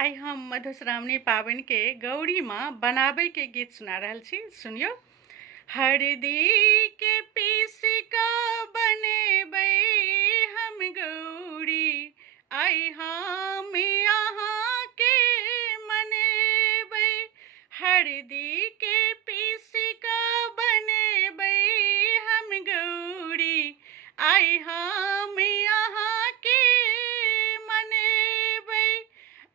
आइ हम मधुश्रावणी पाबनि के गौरी माँ बनाबै के गीत सुना रहल छी। सुनियो। हरदी के पीस कऽ बनेबै हम गौरी, आइ हम अहाँ के मनेबै। हरदी के पीस कऽ बनेबै हम गौरी, आइ हम अहाँ के मनेबै।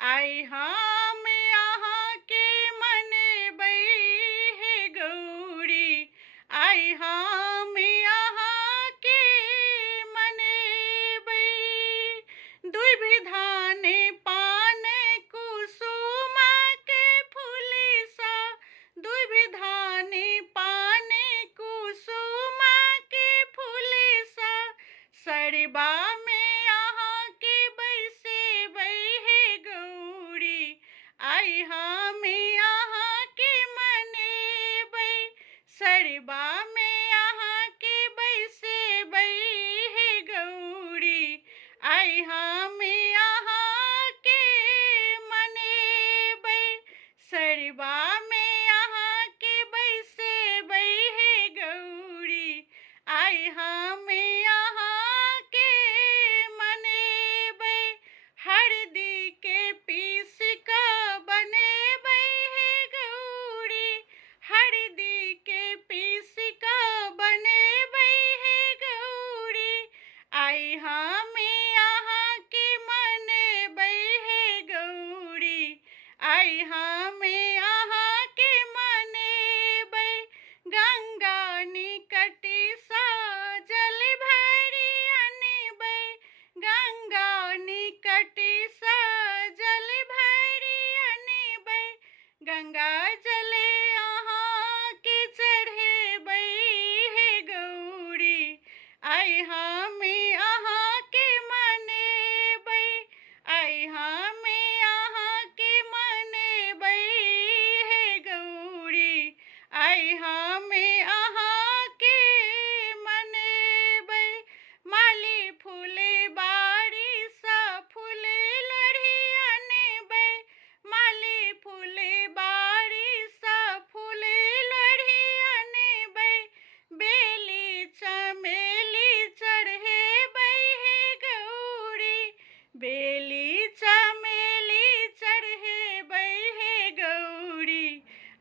आइ हम अहाँ के मनेबै हे गौरी, आइ हम अहाँ के मनेबै। दुभि धान पान कुसुम के फूल सा, दुभि धान पान कुसुम के फूल सा, सरबा में अहाँ के बैसेबै हे गौरी, आइ हम अहाँ के मनेबै। सरबा में अहाँ के बैसेबै हे गौरी, आइ हम अहाँ के मनेबै। सरबा में अहाँ के बैसेबै हे गौरी, आइ हम अहाँ के मनेबै। हरदी के पीस कऽ बनेबै हे गौरी, हरदी के पीस कऽ बनेबै हे गौरी, आइ हम अहाँ के मनेबै हे गौरी, आइ हम अहाँ के मनेबै। गंगा निकट सा जल भरि अनबै, गंगा निकट सा जल भरि अनबै, गंगा जल अहाँ के चढ़ेबै हे गौरी, आइ हम अहाँ के मनेबै। आइ हम अहाँ के मनेबै हे गौरी, आइ हम अहाँ के मनेबै। माली फूल बारी सा फूल लोढ़ी अनबै, माली फूल बारी सा फूल लोढ़ी अनबै, बेली चमेली चढ़ेबै हे गौरी, बेली चमेली चढ़ेबै हे गौरी,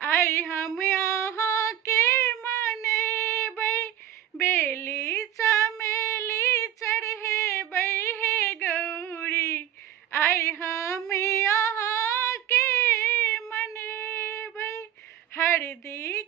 आइ हम अहाँ के मनेबै। बेली चमेली चढ़ेबै हे गौरी, आइ हम अहाँ के मनेबै। हरदी